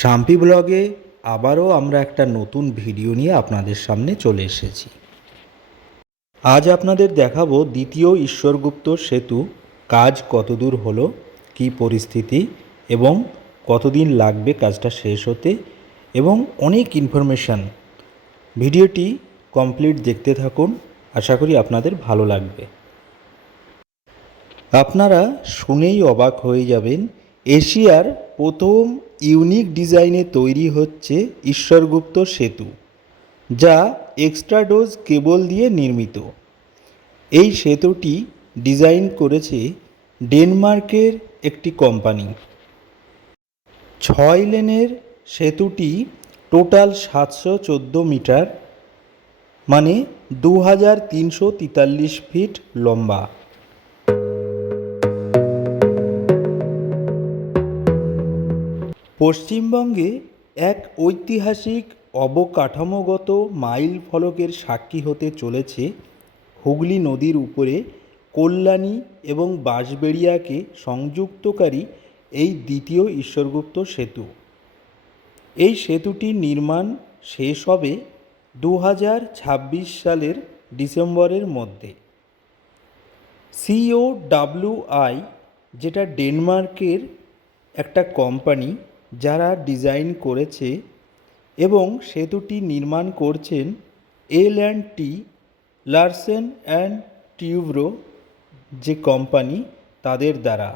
শাম্পি ব্লগে আবারও আমরা একটা নতুন ভিডিও নিয়ে আপনাদের সামনে চলে এসেছি। আজ আপনাদের দেখাবো দ্বিতীয় ঈশ্বরগুপ্ত সেতু, কাজ কতদূর হলো, কী পরিস্থিতি এবং কতদিন লাগবে কাজটা শেষ হতে এবং অনেক ইনফরমেশান ভিডিওটি কমপ্লিট দেখতে থাকুন, আশা করি আপনাদের ভালো লাগবে। আপনারা শুনেই অবাক হয়ে যাবেন এশিয়ার প্রথম ইউনিক ডিজাইনে তৈরি হচ্ছে ঈশ্বরগুপ্ত সেতু, যা এক্সট্রা ডোজ কেবল দিয়ে নির্মিত। এই সেতুটি ডিজাইন করেছে ডেনমার্কের একটি কোম্পানি। ছয় লেনের সেতুটি টোটাল সাতশো চোদ্দ মিটার মানে দু হাজার তিনশো তেতাল্লিশ ফিট লম্বা। পশ্চিমবঙ্গে এক ঐতিহাসিক অবকাঠামোগত মাইল ফলকের সাক্ষী হতে চলেছে হুগলি নদীর উপরে কল্যাণী এবং বাঁশবেড়িয়াকে সংযুক্তকারী এই দ্বিতীয় ঈশ্বরগুপ্ত সেতু। এই সেতুটির নির্মাণ শেষ হবে দু হাজার ছাব্বিশ সালের ডিসেম্বরের মধ্যে। সিও ডাব্লিউআই যেটা ডেনমার্কের একটা কোম্পানি যারা ডিজাইন করেছে এবং সেতুটি নির্মাণ করছেন L and T, Larsen and Toubro যে কোম্পানি তাদের দ্বারা।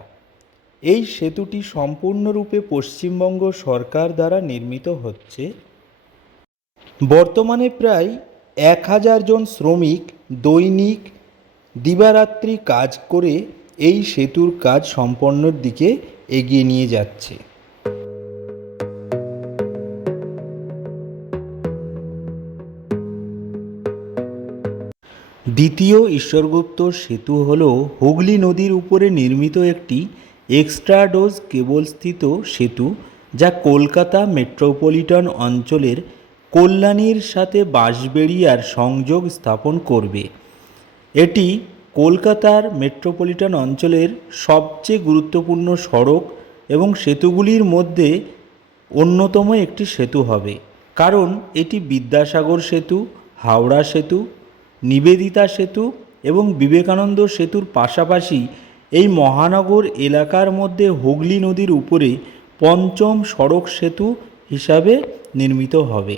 এই সেতুটি সম্পূর্ণরূপে পশ্চিমবঙ্গ সরকার দ্বারা নির্মিত হচ্ছে। বর্তমানে প্রায় এক হাজার জন শ্রমিক দৈনিক দিবারাত্রি কাজ করে এই সেতুর কাজ সম্পন্নর দিকে এগিয়ে নিয়ে যাচ্ছে। দ্বিতীয় ঈশ্বরগুপ্ত সেতু হল হুগলি নদীর উপরে নির্মিত একটি এক্সট্রা ডোজ কেবলস্থিত সেতু যা কলকাতা মেট্রোপলিটন অঞ্চলের কল্যাণীর সাথে বাঁশবেড়িয়ার সংযোগ স্থাপন করবে। এটি কলকাতার মেট্রোপলিটন অঞ্চলের সবচেয়ে গুরুত্বপূর্ণ সড়ক এবং সেতুগুলির মধ্যে অন্যতম একটি সেতু হবে। কারণ এটি বিদ্যাসাগর সেতু, হাওড়া সেতু নিবেদিতা সেতু এবং বিবেকানন্দ সেতুর পাশাপাশি এই মহানগর এলাকার মধ্যে হুগলি নদীর উপরে পঞ্চম সড়ক সেতু হিসাবে নির্মিত হবে।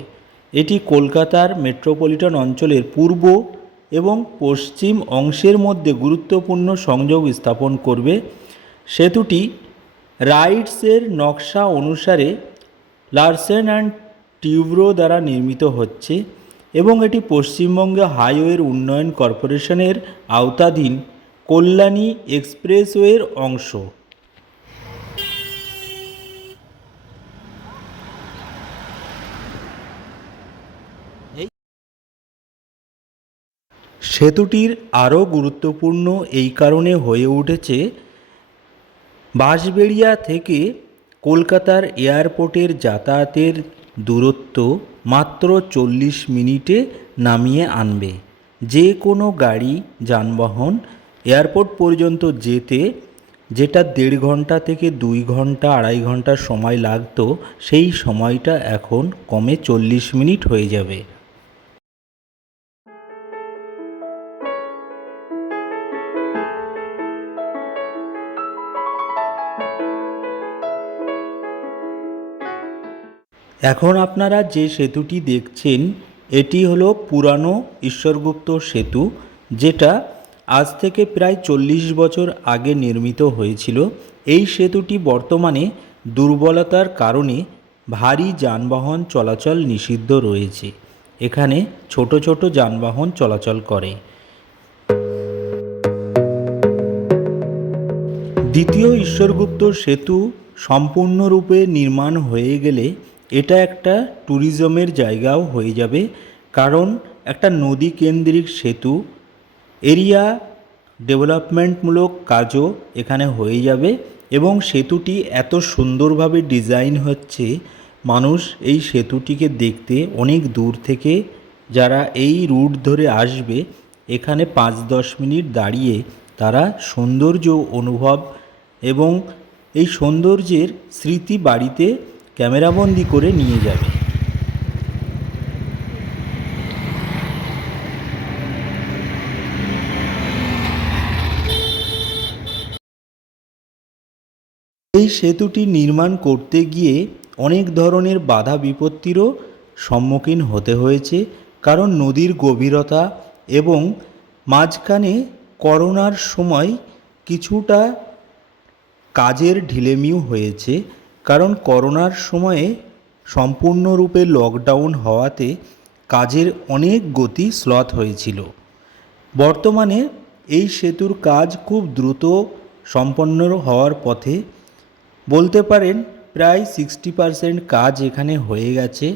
এটি কলকাতার মেট্রোপলিটন অঞ্চলের পূর্ব এবং পশ্চিম অংশের মধ্যে গুরুত্বপূর্ণ সংযোগ স্থাপন করবে। সেতুটি রাইটসের নকশা অনুসারে লার্সেন অ্যান্ড টিউব্রো দ্বারা নির্মিত হচ্ছে। এবং এটি পশ্চিমবঙ্গ হাইওয়ের উন্নয়ন কর্পোরেশনের আওতাধীন কল্যাণী এক্সপ্রেসওয়ের অংশ। সেতুটির আরও গুরুত্বপূর্ণ এই কারণে হয়ে উঠেছে বাঁশবেড়িয়া থেকে কলকাতার এয়ারপোর্টের যাতায়াতের দূরত্ব মাত্র চল্লিশ মিনিটে নামিয়ে আনবে। যে কোনো গাড়ি, যানবাহন, এয়ারপোর্ট পর্যন্ত যেতে, যেটা দেড় ঘণ্টা থেকে দুই ঘণ্টা, আড়াই ঘণ্টা সময় লাগতো, সেই সময়টা এখন কমে চল্লিশ মিনিট হয়ে যাবে। এখন আপনারা যে সেতুটি দেখছেন, এটি হলো পুরানো ঈশ্বরগুপ্ত সেতু, যেটা আজ থেকে প্রায় চল্লিশ বছর আগে নির্মিত হয়েছিল। এই সেতুটি বর্তমানে দুর্বলতার কারণে ভারী যানবাহন চলাচল নিষিদ্ধ রয়েছে। এখানে ছোট ছোট যানবাহন চলাচল করে। দ্বিতীয় ঈশ্বরগুপ্ত সেতু সম্পূর্ণরূপে নির্মাণ হয়ে গেলে এটা একটা ট্যুরিজমের জায়গাও হয়ে যাবে, কারণ একটা নদী কেন্দ্রিক সেতু এরিয়া ডেভেলপমেন্টমূলক কাজও এখানে হয়ে যাবে এবং সেতুটি এত সুন্দরভাবে ডিজাইন হচ্ছে, মানুষ এই সেতুটিকে দেখতে অনেক দূর থেকে, যারা এই রুট ধরে আসবে, এখানে পাঁচ দশ মিনিট দাঁড়িয়ে তারা সৌন্দর্য অনুভব এবং এই সৌন্দর্যের স্মৃতি বাড়িতে ক্যামেরাবন্দি করে নিয়ে যাবে। এই সেতুটি নির্মাণ করতে গিয়ে অনেক ধরনের বাধা বিপত্তিরও সম্মুখীন হতে হয়েছে, কারণ নদীর গভীরতা এবং মাঝখানে করোনার সময় কিছুটা কাজের ঢিলেমিও হয়েছে। কারণ করোনার সময়ে সম্পূর্ণরূপে লকডাউন হওয়াতে কাজের অনেক গতি স্লথ হয়েছিল। বর্তমানে এই সেতুর কাজ খুব দ্রুত সম্পন্ন হওয়ার পথে। বলতে পারেন প্রায় সিক্সটি পারসেন্ট কাজ এখানে হয়ে গেছে,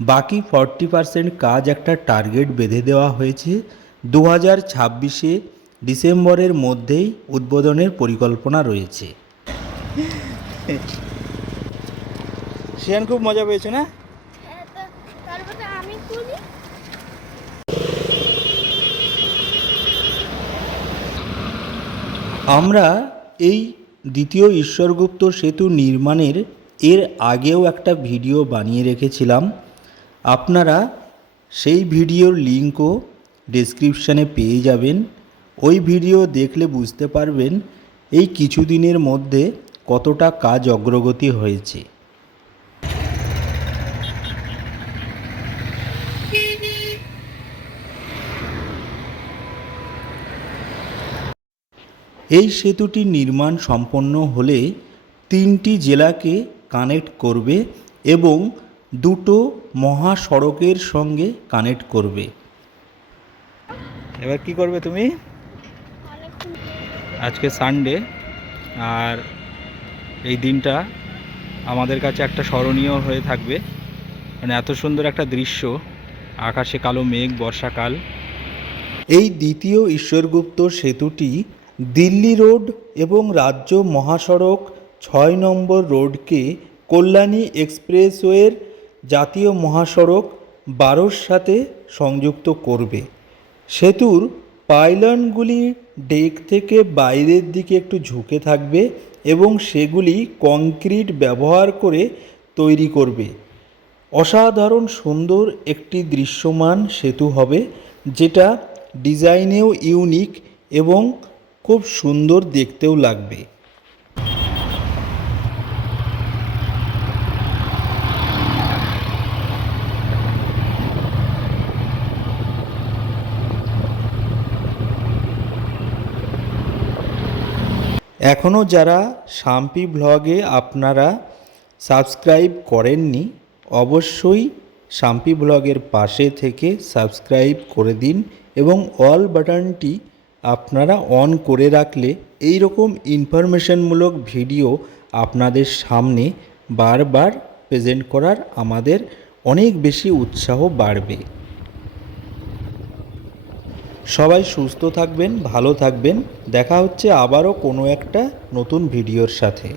বাকি ফর্টি পারসেন্ট কাজ একটা টার্গেট বেঁধে দেওয়া হয়েছে। দু হাজার ছাব্বিশে ডিসেম্বরের মধ্যেই উদ্বোধনের পরিকল্পনা রয়েছে। শিয়ান খুব মজা পেয়েছে, না? আমরা এই দ্বিতীয় ঈশ্বরগুপ্ত সেতু নির্মাণের এর আগেও একটা ভিডিও বানিয়ে রেখেছিলাম। আপনারা সেই ভিডিওর লিঙ্কও ডেসক্রিপশানে পেয়ে যাবেন। ওই ভিডিও দেখলে বুঝতে পারবেন এই কিছুদিনের মধ্যে কতটা কাজ অগ্রগতি হয়েছে। এই সেতুটির নির্মাণ সম্পন্ন হলে তিনটি জেলাকে কানেক্ট করবে এবং দুটো মহাসড়কের সঙ্গে কানেক্ট করবে। এবার কি করবে তুমি? আজকে সানডে আর এই দিনটা আমাদের কাছে একটা স্মরণীয় হয়ে থাকবে। মানে এত সুন্দর একটা দৃশ্য, আকাশে কালো মেঘ, বর্ষাকাল। এই দ্বিতীয় ঈশ্বরগুপ্ত সেতুটি দিল্লি রোড এবং রাজ্য মহাসড়ক ছয় নম্বর রোডকে কল্যাণী এক্সপ্রেসওয়ের জাতীয় মহাসড়ক বারোর সাথে সংযুক্ত করবে। সেতুর পাইলনগুলি ডেক থেকে বাইরের দিকে একটু ঝুঁকে থাকবে এবং সেগুলি কংক্রিট ব্যবহার করে তৈরি করবে। অসাধারণ সুন্দর একটি দৃশ্যমান সেতু হবে, যেটা ডিজাইনেও ইউনিক এবং খুব সুন্দর দেখতেও লাগবে। এখনও যারা শাম্পি ব্লগে আপনারা সাবস্ক্রাইব করেননি, অবশ্যই শাম্পি ব্লগের পাশে থেকে সাবস্ক্রাইব করে দিন এবং অল বাটনটি আপনারা অন করে রাখলে এই রকম ইনফরমেশনমূলক ভিডিও আপনাদের সামনে বারবার প্রেজেন্ট করার আমাদের অনেক বেশি উৎসাহ বাড়বে। সবাই সুস্থ থাকবেন, ভালো থাকবেন। দেখা হচ্ছে আবারও কোনো একটা নতুন ভিডিওর সাথে।